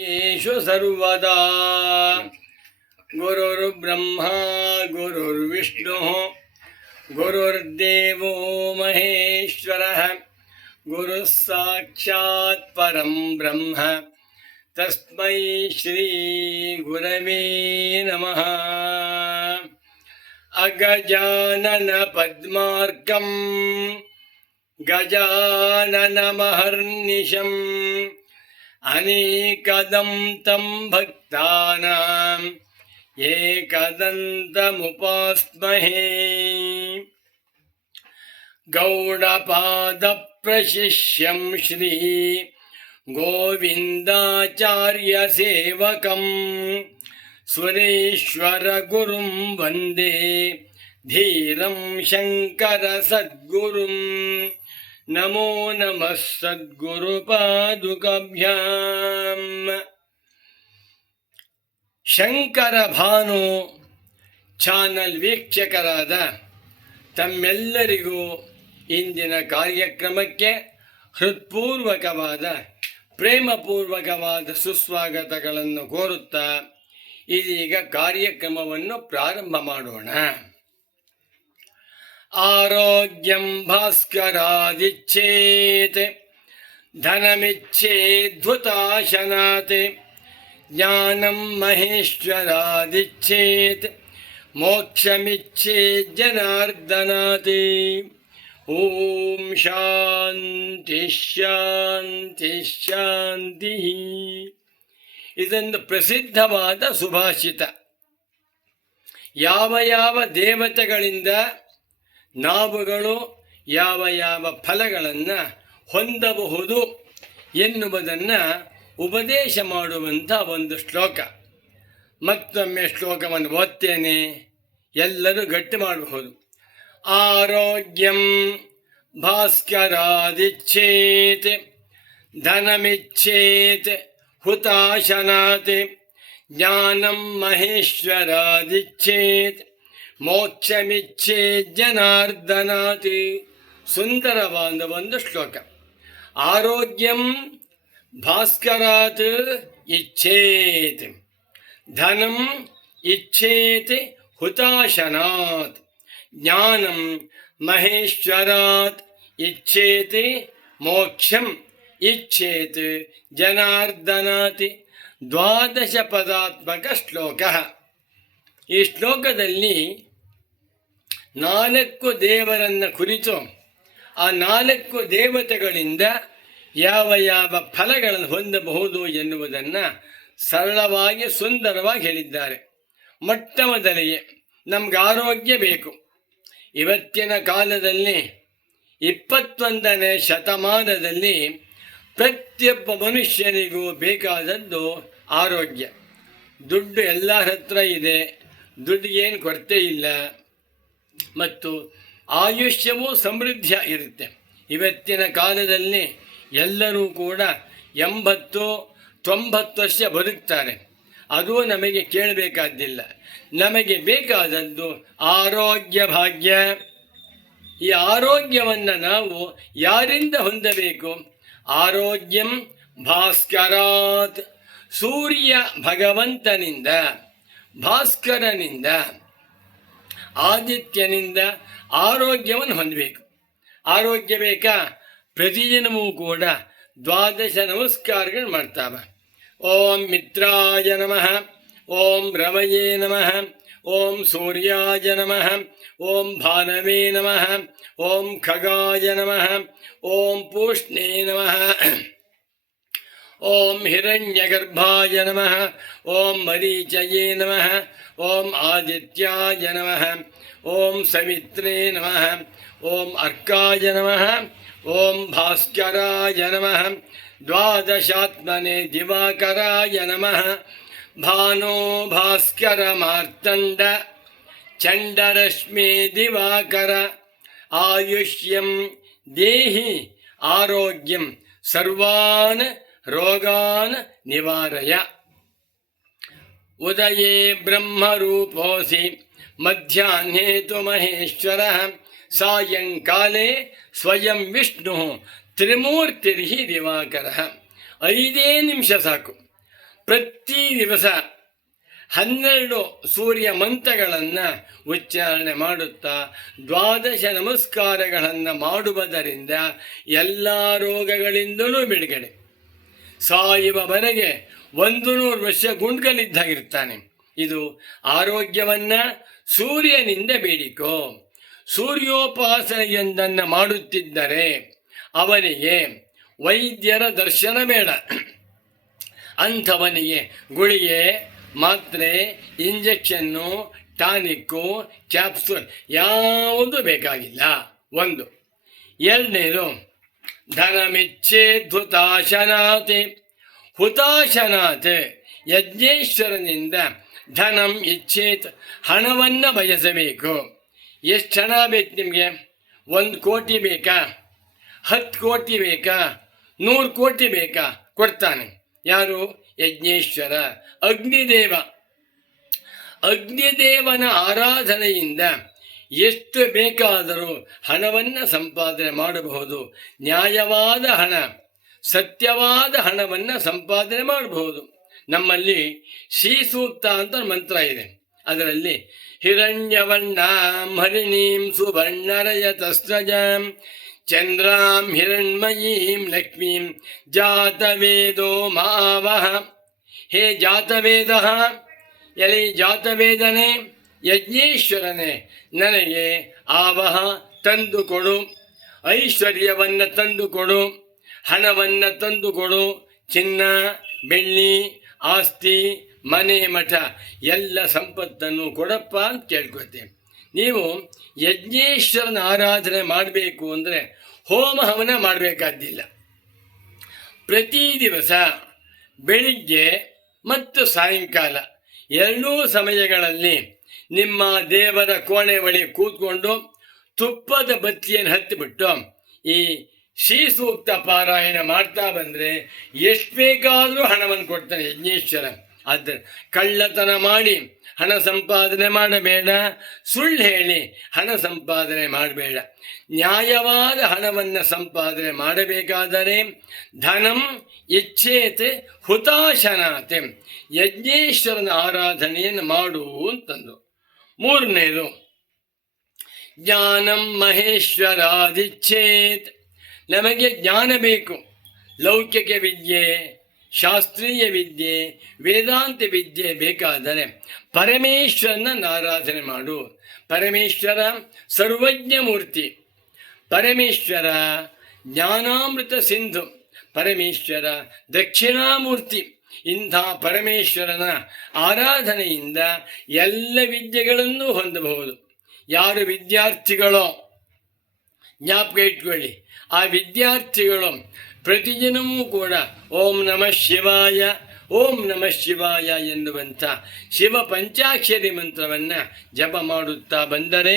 येषु सर्वदा गुरुर्ब्रह्मा गुरुर्विष्णुः गुरुर्देवो महेश्वरः गुरुः साक्षात् परं ब्रह्म तस्मै श्री गुरवे नमः। अगजानन पद्मार्कं गजाननमहर्निशम् अनेकदं तं भक्तानां एकदन्तमुपास्महे। गौडपादप्रशिष्यं श्री गोविन्दाचार्यसेवकं सुरेश्वरगुरुं वन्दे धीरं शङ्करसद्गुरुं। नमो नमः सद्गुरुपादुकाभ्याम्। ಶಂಕರ ಭಾನು ಚಾನಲ್ ವೀಕ್ಷಕರಾದ ತಮ್ಮೆಲ್ಲರಿಗೂ ಇಂದಿನ ಕಾರ್ಯಕ್ರಮಕ್ಕೆ ಹೃತ್ಪೂರ್ವಕವಾದ ಪ್ರೇಮಪೂರ್ವಕವಾದ ಸುಸ್ವಾಗತಗಳನ್ನು ಕೋರುತ್ತಾ ಇದೀಗ ಕಾರ್ಯಕ್ರಮವನ್ನು ಪ್ರಾರಂಭ ಮಾಡೋಣ. ಆರೋಗ್ಯಂ ಭಾಸ್ಕರಾದಿಚ್ಛೇತ್ ಧನಮಿಚ್ಛೇದ್ಭುತಾಶನಾತ್ ಜ್ಞಾನಂ ಮಹೇಶ್ವರಾದಿಚ್ಛೇತ್ ಮೋಕ್ಷಮಿಚ್ಛೇತ್ ಜನಾರ್ದನಾತ್. ಓಂ ಶಾಂತಿ ಶಾಂತಿ ಶಾಂತಿ. ಇದೊಂದು ಪ್ರಸಿದ್ಧವಾದ ಸುಭಾಷಿತ. ಯಾವ ಯಾವ ದೇವತೆಗಳಿಂದ ನಾವುಗಳು ಯಾವ ಯಾವ ಫಲಗಳನ್ನು ಹೊಂದಬಹುದು ಎನ್ನುವುದನ್ನು ಉಪದೇಶ ಮಾಡುವಂಥ ಒಂದು ಶ್ಲೋಕ. ಮತ್ತೊಮ್ಮೆ ಶ್ಲೋಕವನ್ನು ಓದ್ತೇನೆ, ಎಲ್ಲರೂ ಗಟ್ಟಿ ಮಾಡಬಹುದು. ಆರೋಗ್ಯಂ ಭಾಸ್ಕರಾದಿಚ್ಛೇತ್ ಧನಮಿಚ್ಛೇತ್ ಹುತಾಶನಾತ್ ಜ್ಞಾನಂ ಮಹೇಶ್ವರಾದಿಚ್ಛೇತ್ ಮೋಕ್ಷಮಿಚ್ಛೇತ್ ಜನಾರ್ದನಾತ್. ಸುಂದರವಾದ ಒಂದು ಶ್ಲೋಕ. ಆರೋಗ್ಯಂ ಭಾಸ್ಕರಾತ್ ಇಚ್ಛೇತ್ ಧನಂ ಇಚ್ಛೇತ್ ಹುತಾಶನಾತ್ ಜ್ಞಾನಂ ಮಹೇಶ್ವರಾತ್ ಇಚ್ಛೇತ್ ಮೋಕ್ಷಂ ಇಚ್ಛೇತ್ ಜನಾರ್ದನಾತ್. 12 ಪದಾತ್ಮಕ ಶ್ಲೋಕ. ಈ ಶ್ಲೋಕದಲ್ಲಿ 4 ದೇವರನ್ನು ಕುರಿತು ಆ 4 ದೇವತೆಗಳಿಂದ ಯಾವ ಯಾವ ಫಲಗಳನ್ನು ಹೊಂದಬಹುದು ಎನ್ನುವುದನ್ನು ಸರಳವಾಗಿ ಸುಂದರವಾಗಿ ಹೇಳಿದ್ದಾರೆ. ಮೊಟ್ಟ ಮೊದಲಿಗೆ ನಮ್ಗೆ ಆರೋಗ್ಯ ಬೇಕು. ಇವತ್ತಿನ ಕಾಲದಲ್ಲಿ 21ನೇ ಶತಮಾನದಲ್ಲಿ ಪ್ರತಿಯೊಬ್ಬ ಮನುಷ್ಯನಿಗೂ ಬೇಕಾದದ್ದು ಆರೋಗ್ಯ. ದುಡ್ಡು ಎಲ್ಲರ ಹತ್ರ ಇದೆ, ದುಡ್ಡಿಗೇನು ಕೊರತೆ ಇಲ್ಲ, ಮತ್ತು ಆಯುಷ್ಯವೂ ಸಮೃದ್ಧ ಇರುತ್ತೆ. ಇವತ್ತಿನ ಕಾಲದಲ್ಲಿ ಎಲ್ಲರೂ ಕೂಡ 80-90 ವರ್ಷ ಬದುಕ್ತಾರೆ. ಅದು ನಮಗೆ ಕೇಳಬೇಕಾದ್ದಿಲ್ಲ. ನಮಗೆ ಬೇಕಾದದ್ದು ಆರೋಗ್ಯ ಭಾಗ್ಯ. ಈ ಆರೋಗ್ಯವನ್ನು ನಾವು ಯಾರಿಂದ ಹೊಂದಬೇಕು? ಆರೋಗ್ಯಂ ಭಾಸ್ಕರಾತ್, ಸೂರ್ಯ ಭಗವಂತನಿಂದ, ಭಾಸ್ಕರನಿಂದ, ಆದಿತ್ಯನಿಂದ ಆರೋಗ್ಯವನ್ನು ಹೊಂದಬೇಕು. ಆರೋಗ್ಯ ಬೇಕಾ? ಪ್ರತಿದಿನವೂ ಕೂಡ 12 ನಮಸ್ಕಾರಗಳು ಮಾಡ್ತಾವೆ. ಓಂ ಮಿತ್ರಾಯ ನಮಃ, ಓಂ ರವಯೇ ನಮಃ, ಓಂ ಸೂರ್ಯಾಯ ನಮಃ, ಓಂ ಭಾನವೇ ನಮಃ, ಓಂ ಖಗಾಯ ನಮಃ, ಓಂ ಪೂಷ್ಣೇ ನಮಃ, ಓಂ ಹಿರಣ್ಯಗರ್ಭಾಯ ನಮಃ, ಓಂ ಮರೀಚಯೇ ನಮಃ, ಓಂ ಆದಿತ್ಯಾಯ ನಮಃ, ಓಂ ಸವಿತ್ರೇ ನಮಃ, ಓಂ ಅರ್ಕಾಯ ನಮಃ, ಓಂ ಭಾಸ್ಕರಾಯ ನಮಃ, ದ್ವಾದಶಾತ್ಮನೆ ದಿವಾಕರಾಯ ನಮಃ, ಭಾನೋ ಭಾಸ್ಕರ ಮಾರ್ತಂಡ ಚಂಡರಶ್ಮಿ ದಿವಾಕರ, ಆಯುಷ್ಯಂ ದೇಹಿ ಆರೋಗ್ಯಂ ಸರ್ವಾನ್ ರೋಗಾನ್ ನಿವಾರಯ. ಉದಯೇ ಬ್ರಹ್ಮರೂಪೋಸಿ ಮಧ್ಯಾಹ್ನೇ ತು ಮಹೇಶ್ವರಃ ಸಾಯಂಕಾಲೇ ಸ್ವಯಂ ವಿಷ್ಣು ತ್ರಿಮೂರ್ತಿರ್ಹಿ ದಿವಾಕರ. 5 ನಿಮಿಷ ಸಾಕು. ಪ್ರತಿ ದಿವಸ 12 ಸೂರ್ಯ ಮಂತ್ರಗಳನ್ನು ಉಚ್ಚಾರಣೆ ಮಾಡುತ್ತಾ 12 ನಮಸ್ಕಾರಗಳನ್ನು ಮಾಡುವುದರಿಂದ ಎಲ್ಲ ರೋಗಗಳಿಂದಲೂ ಬಿಡುಗಡೆ. ಸಾಯುವವರೆಗೆ 100 ವರ್ಷ ಗುಂಡ್ಕಲಿದ್ದಾಗಿರ್ತಾನೆ. ಇದು ಆರೋಗ್ಯವನ್ನು ಸೂರ್ಯನಿಂದ ಬೇಡಿಕೋ. ಸೂರ್ಯೋಪಾಸನೆಯೊಂದನ್ನು ಮಾಡುತ್ತಿದ್ದರೆ ಅವನಿಗೆ ವೈದ್ಯರ ದರ್ಶನ ಬೇಡ. ಅಂಥವನಿಗೆ ಗುಳಿಗೆ, ಮಾತ್ರೆ, ಇಂಜೆಕ್ಷನ್ನು, ಟಾನಿಕ್ಕು, ಕ್ಯಾಪ್ಸೂಲ್ ಯಾವುದು ಬೇಕಾಗಿಲ್ಲ. 1. 2ನೇದು ಧನಮಿಚ್ಛೇದ್ ಹುತಾಶನಾತ್. ಹುತಾಶನಾತ್ ಯಜ್ಞೇಶ್ವರನಿಂದ ಧನಂ ಇಚ್ಛೇತ್, ಹಣವನ್ನು ಬಯಸಬೇಕು. ಎಷ್ಟು ಹಣ ಬೇಕು ನಿಮಗೆ? 1 ಕೋಟಿ ಬೇಕಾ? 10 ಕೋಟಿ ಬೇಕಾ? 100 ಕೋಟಿ ಬೇಕಾ? ಕೊಡ್ತಾನೆ. ಯಾರು? ಯಜ್ಞೇಶ್ವರ, ಅಗ್ನಿದೇವ. ಅಗ್ನಿದೇವನ ಆರಾಧನೆಯಿಂದ ಎಷ್ಟು ಬೇಕಾದರೂ ಹಣವನ್ನು ಸಂಪಾದನೆ ಮಾಡಬಹುದು. ನ್ಯಾಯವಾದ ಹಣ, ಸತ್ಯವಾದ ಹಣವನ್ನು ಸಂಪಾದನೆ ಮಾಡಬಹುದು. ನಮ್ಮಲ್ಲಿ ಶ್ರೀ ಸೂಕ್ತ ಅಂತ ಮಂತ್ರ ಇದೆ. ಅದರಲ್ಲಿ ಹಿರಣ್ಯವರ್ಣಾಂ ಹರಿಣೀಂ ಸುವರ್ಣರಯತಸ್ರಜಾಂ ಚಂದ್ರಾಂ ಹಿರಣ್ಮಯೀಂ ಲಕ್ಷ್ಮೀಂ ಜಾತವೇದೋ ಮಾವಹ. ಹೇ ಜಾತವೇದ, ಎಲೆ ಜಾತವೇದನೆ, ಯಜ್ಞೇಶ್ವರನೇ, ನನಗೆ ಆವಹ ತಂದುಕೊಡು, ಐಶ್ವರ್ಯವನ್ನು ತಂದುಕೊಡು, ಹಣವನ್ನು ತಂದುಕೊಡು, ಚಿನ್ನ ಬೆಳ್ಳಿ ಆಸ್ತಿ ಮನೆ ಮಠ ಎಲ್ಲ ಸಂಪತ್ತನ್ನು ಕೊಡಪ್ಪ ಅಂತ ಕೇಳ್ಕೊತೇವೆ. ನೀವು ಯಜ್ಞೇಶ್ವರನ ಆರಾಧನೆ ಮಾಡಬೇಕು ಅಂದರೆ ಹೋಮ ಹವನ ಮಾಡಬೇಕಾದ್ದಿಲ್ಲ. ಪ್ರತಿ ದಿವಸ ಬೆಳಿಗ್ಗೆ ಮತ್ತು ಸಾಯಂಕಾಲ 2 ಸಮಯಗಳಲ್ಲಿ ನಿಮ್ಮ ದೇವರ ಕೋಣೆ ಬಳಿ ಕೂತ್ಕೊಂಡು ತುಪ್ಪದ ಬತ್ತಿಯನ್ನು ಹತ್ತಿಬಿಟ್ಟು ಈ ಶ್ರೀ ಸೂಕ್ತ ಪಾರಾಯಣ ಮಾಡ್ತಾ ಬಂದರೆ ಎಷ್ಟು ಬೇಕಾದರೂ ಹಣವನ್ನು ಕೊಡ್ತಾನೆ ಯಜ್ಞೇಶ್ವರ. ಆದರೆ ಕಳ್ಳತನ ಮಾಡಿ ಹಣ ಸಂಪಾದನೆ ಮಾಡಬೇಡ, ಸುಳ್ಳು ಹೇಳಿ ಹಣ ಸಂಪಾದನೆ ಮಾಡಬೇಡ. ನ್ಯಾಯವಾದ ಹಣವನ್ನು ಸಂಪಾದನೆ ಮಾಡಬೇಕಾದರೆ ಧನಂ ಇಚ್ಛೇತ್ ಹುತಾಶನಾತ್, ಯಜ್ಞೇಶ್ವರನ ಆರಾಧನೆಯನ್ನು ಮಾಡು ಅಂತಂದು. 3ನೇದು ಜ್ಞಾನಂ ಮಹೇಶ್ವರಾದಿಚ್ಛೇತ್. ನಮಗೆ ಜ್ಞಾನ ಬೇಕು. ಲೌಕಿಕ ವಿದ್ಯೆ, ಶಾಸ್ತ್ರೀಯ ವಿದ್ಯೆ, ವೇದಾಂತ ವಿದ್ಯೆ ಬೇಕಾದರೆ ಪರಮೇಶ್ವರನ ಆರಾಧನೆ ಮಾಡು. ಪರಮೇಶ್ವರ ಸರ್ವಜ್ಞ ಮೂರ್ತಿ, ಪರಮೇಶ್ವರ ಜ್ಞಾನಾಮೃತ ಸಿಂಧು, ಪರಮೇಶ್ವರ ದಕ್ಷಿಣಾಮೂರ್ತಿ. ಇಂಥ ಪರಮೇಶ್ವರನ ಆರಾಧನೆಯಿಂದ ಎಲ್ಲ ವಿದ್ಯೆಗಳನ್ನು ಹೊಂದಬಹುದು. ಯಾರು ವಿದ್ಯಾರ್ಥಿಗಳೋ ಜ್ಞಾಪಕ ಇಟ್ಕೊಳ್ಳಿ, ಆ ವಿದ್ಯಾರ್ಥಿಗಳು ಪ್ರತಿದಿನವೂ ಕೂಡ ಓಂ ನಮಃ ಶಿವಾಯ, ಓಂ ನಮಃ ಶಿವಾಯ ಎನ್ನುವಂಥ ಶಿವ ಪಂಚಾಕ್ಷರಿ ಮಂತ್ರವನ್ನು ಜಪ ಮಾಡುತ್ತಾ ಬಂದರೆ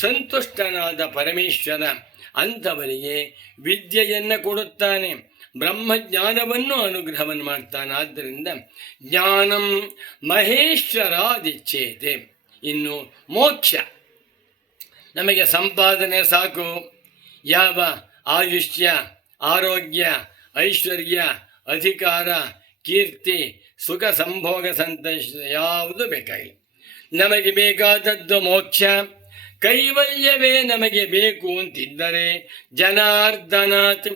ಸಂತುಷ್ಟನಾದ ಪರಮೇಶ್ವರ ಅಂಥವರಿಗೆ ವಿದ್ಯೆಯನ್ನು ಕೊಡುತ್ತಾನೆ, ಬ್ರಹ್ಮಜ್ಞಾನವನ್ನು ಅನುಗ್ರಹವನ್ನು ಮಾಡ್ತಾನೆ. ಆದ್ದರಿಂದ ಜ್ಞಾನಂ ಮಹೇಶ್ವರಾದಿಚ್ಛೇತೆ. ಇನ್ನು ಮೋಕ್ಷ, ನಮಗೆ ಸಂಪಾದನೆ ಸಾಕು. ಯಾವ ಆಯುಷ್ಯ, ಆರೋಗ್ಯ, ಐಶ್ವರ್ಯ, ಅಧಿಕಾರ, ಕೀರ್ತಿ, ಸುಖ, ಸಂಭೋಗ, ಸಂತೋಷ ಯಾವುದು ಬೇಕಾಗಿಲ್ಲ. ನಮಗೆ ಬೇಕಾದದ್ದು ಮೋಕ್ಷ, ಕೈವಲ್ಯವೇ ನಮಗೆ ಬೇಕು ಅಂತಿದ್ದರೆ ಜನಾರ್ದನಾತ್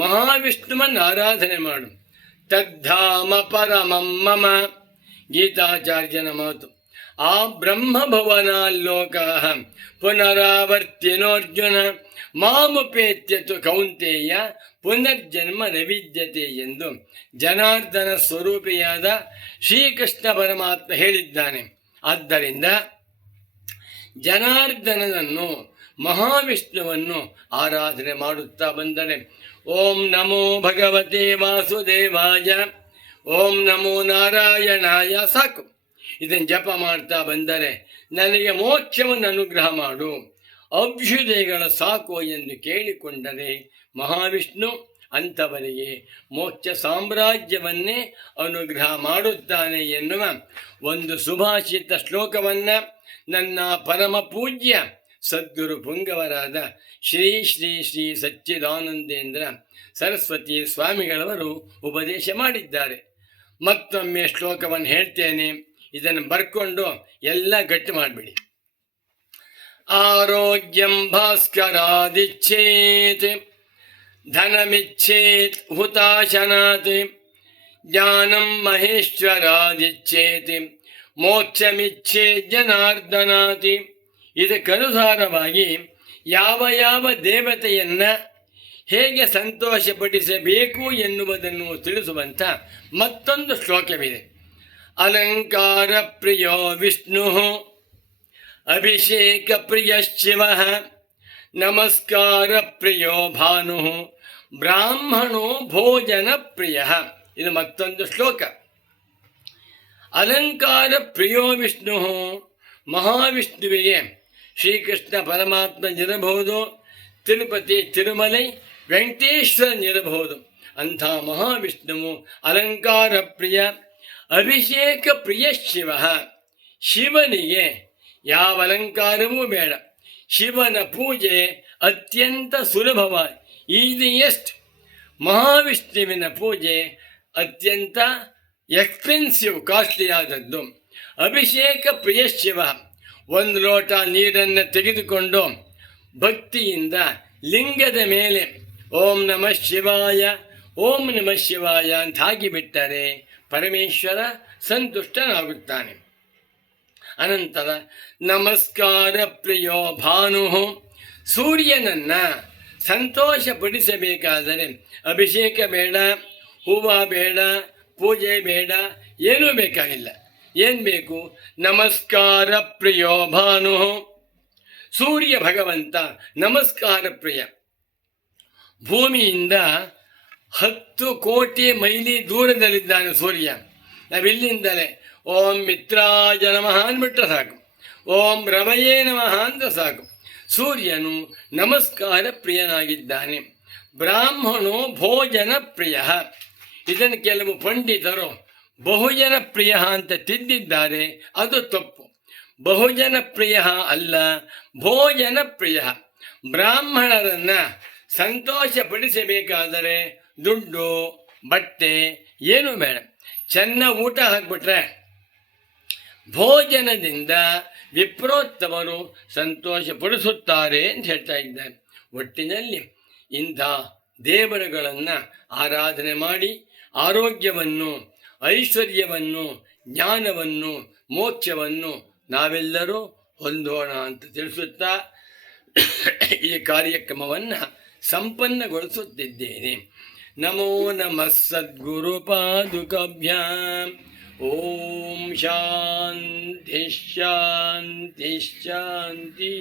ಮಹಾವಿಷ್ಣುವನ್ನು ಆರಾಧನೆ ಮಾಡು. ತದ್ಧಾಮ ಪರಮಂ ಮಮ, ಗೀತಾಚಾರ್ಯನ ಮಾತು. ಆ ಬ್ರಹ್ಮಭವನಾಲ್ಲೋಕ ಪುನರಾವರ್ತಿನೋರ್ಜುನ ಮಾಮುಪೇತ್ಯತು ಕೌಂತೇಯ ಪುನರ್ಜನ್ಮ ನವಿದ್ಯತೆ ಎಂದು ಜನಾರ್ದನ ಸ್ವರೂಪಿಯಾದ ಶ್ರೀಕೃಷ್ಣ ಪರಮಾತ್ಮ ಹೇಳಿದ್ದಾನೆ. ಆದ್ದರಿಂದ ಜನಾರ್ದನನನ್ನು, ಮಹಾವಿಷ್ಣುವನ್ನು ಆರಾಧನೆ ಮಾಡುತ್ತಾ ಬಂದರೆ ಓಂ ನಮೋ ಭಗವತೆ ವಾಸುದೇವಾಯ, ಓಂ ನಮೋ ನಾರಾಯಣಾಯ ಸಾಕು. ಇದನ್ನು ಜಪ ಮಾಡ್ತಾ ಬಂದರೆ ನನಗೆ ಮೋಕ್ಷವನ್ನು ಅನುಗ್ರಹ ಮಾಡು, ಅಭ್ಯುದಯಗಳ ಸಾಕು ಎಂದು ಕೇಳಿಕೊಂಡರೆ ಮಹಾವಿಷ್ಣು ಅಂಥವರಿಗೆ ಮೋಕ್ಷ ಸಾಮ್ರಾಜ್ಯವನ್ನೇ ಅನುಗ್ರಹ ಮಾಡುತ್ತಾನೆ ಎನ್ನುವ ಒಂದು ಸುಭಾಷಿತ ಶ್ಲೋಕವನ್ನು ನನ್ನ ಪರಮ ಪೂಜ್ಯ ಸದ್ಗುರು ಪುಂಗವರಾದ ಶ್ರೀ ಶ್ರೀ ಶ್ರೀ ಸಚ್ಚಿದಾನಂದೇಂದ್ರ ಸರಸ್ವತಿ ಸ್ವಾಮಿಗಳವರು ಉಪದೇಶ ಮಾಡಿದ್ದಾರೆ. ಮತ್ತೊಮ್ಮೆ ಶ್ಲೋಕವನ್ನು ಹೇಳ್ತೇನೆ, ಇದನ್ನು ಬರ್ಕೊಂಡು ಎಲ್ಲ ಗಟ್ಟಿ ಮಾಡಿಬಿಡಿ. ಆರೋಗ್ಯಂ ಭಾಸ್ಕರಾದಿಚ್ಛೇತ್ ಧನಮಿಚ್ಛೇತ್ ಹುತಾಶನಾತ್ ಜ್ಞಾನಂ ಮಹೇಶ್ವರಾದಿಚ್ಛೇತ್ ಮೋಕ್ಷಮಿಚ್ಛೇತ್ ಜನಾರ್ದನಾತಿ. ಇದಕ್ಕನುಸಾರವಾಗಿ ಯಾವ ಯಾವ ದೇವತೆಯನ್ನ ಹೇಗೆ ಸಂತೋಷಪಡಿಸಬೇಕು ಎನ್ನುವುದನ್ನು ತಿಳಿಸುವಂಥ ಮತ್ತೊಂದು ಶ್ಲೋಕವಿದೆ. ಅಲಂಕಾರ ಪ್ರಿಯೋ ವಿಷ್ಣು ಅಭಿಷೇಕ ಪ್ರಿಯ ಶಿವ ನಮಸ್ಕಾರ ಪ್ರಿಯೋ ಭಾನು ಬ್ರಾಹ್ಮಣೋ ಭೋಜನ ಪ್ರಿಯ. ಇದು ಮತ್ತೊಂದು ಶ್ಲೋಕ. ಅಲಂಕಾರ ಪ್ರಿಯೋ ವಿಷ್ಣು, ಮಹಾವಿಷ್ಣುವಿಗೆ ಶ್ರೀಕೃಷ್ಣ ಪರಮಾತ್ಮನಿರಬಹುದು, ತಿರುಪತಿ ತಿರುಮಲೈ ವೆಂಕಟೇಶ್ವರನಿರಬಹುದು. ಅಂಥ ಮಹಾವಿಷ್ಣುವು ಅಲಂಕಾರ ಪ್ರಿಯ. ಅಭಿಷೇಕ ಪ್ರಿಯ ಶಿವ, ಶಿವನಿಗೆ ಯಾವ ಅಲಂಕಾರವೂ ಬೇಡ. ಶಿವನ ಪೂಜೆ ಅತ್ಯಂತ ಸುಲಭವಾದ, ಈಸಿಯೆಸ್ಟ್. ಮಹಾವಿಷ್ಣುವಿನ ಪೂಜೆ ಅತ್ಯಂತ ಎಕ್ಸ್ಪೆನ್ಸಿವ್, ಕಾಸ್ಟ್ಲಿಯಾದದ್ದು. ಅಭಿಷೇಕ ಪ್ರಿಯ ಶಿವ, ಒಂದು ಲೋಟ ನೀರನ್ನು ತೆಗೆದುಕೊಂಡು ಭಕ್ತಿಯಿಂದ ಲಿಂಗದ ಮೇಲೆ ಓಂ ನಮಃ ಶಿವಾಯ ಓಂ ನಮಃ ಶಿವಾಯ ಅಂತ ಹಾಕಿಬಿಟ್ಟರೆ ಪರಮೇಶ್ವರ ಸಂತುಷ್ಟನಾಗುತ್ತಾನೆ. ಅನಂತರ ನಮಸ್ಕಾರ ಪ್ರಿಯೋ ಭಾನು, ಸೂರ್ಯನನ್ನು ಸಂತೋಷಪಡಿಸಬೇಕಾದರೆ ಅಭಿಷೇಕ ಬೇಡ, ಹೂವು ಬೇಡ, ಪೂಜೆ ಬೇಡ, ಏನೂ ಬೇಕಾಗಿಲ್ಲ. ಏನು ಬೇಕು? ನಮಸ್ಕಾರ ಪ್ರಿಯೋ ಭಾನು, ಸೂರ್ಯ ಭಗವಂತ ನಮಸ್ಕಾರ ಪ್ರಿಯ. ಭೂಮಿಯಿಂದ 10 ಕೋಟಿ ಮೈಲಿ ದೂರದಲ್ಲಿದ್ದಾನೆ ಸೂರ್ಯ. ನಾವಿಲ್ಲಿಂದಲೇ ಓಂ ಮಿತ್ರಾಯ ನಮಃ ಅಂದ್ಬಿಟ್ರೆ ಸಾಕು, ಓಂ ರವಯೇ ನಮಃ ಅಂತ ಸಾಕು. ಸೂರ್ಯನು ನಮಸ್ಕಾರ ಪ್ರಿಯನಾಗಿದ್ದಾನೆ. ಬ್ರಾಹ್ಮಣೋ ಭೋಜನ ಪ್ರಿಯ. ಇದನ್ನು ಕೆಲವು ಪಂಡಿತರು ಬಹುಜನ ಪ್ರಿಯ ಅಂತ ತಿದ್ದಿದ್ದಾರೆ. ಅದು ತಪ್ಪು. ಬಹುಜನ ಪ್ರಿಯ ಅಲ್ಲ, ಭೋಜನ ಪ್ರಿಯ. ಬ್ರಾಹ್ಮಣರನ್ನು ಸಂತೋಷಪಡಿಸಬೇಕಾದರೆ ದುಡ್ಡು ಬಟ್ಟೆ ಏನೂ ಬೇಡ, ಚೆನ್ನಾಗಿ ಊಟ ಹಾಕ್ಬಿಟ್ರೆ ಭೋಜನದಿಂದ ವಿಪ್ರೋತ್ತಮರು ಸಂತೋಷಪಡಿಸುತ್ತಾರೆ ಅಂತ ಹೇಳ್ತಾ ಇದ್ದಾರೆ. ಒಟ್ಟಿನಲ್ಲಿ ಇಂಥ ದೇವರುಗಳನ್ನು ಆರಾಧನೆ ಮಾಡಿ ಆರೋಗ್ಯವನ್ನು, ಐಶ್ವರ್ಯವನ್ನು, ಜ್ಞಾನವನ್ನು, ಮೋಕ್ಷವನ್ನು ನಾವೆಲ್ಲರೂ ಹೊಂದೋಣ ಅಂತ ತಿಳಿಸುತ್ತಾ ಈ ಕಾರ್ಯಕ್ರಮವನ್ನು ಸಂಪನ್ನಗೊಳಿಸುತ್ತಿದ್ದೇನೆ. ನಮೋ ನಮಃ ಸದ್ಗುರು ಪಾದುಕಾಭ್ಯಾಂ. ಓಂ ಶಾಂತಿ ಶಾಂತಿ ಶಾಂತಿ.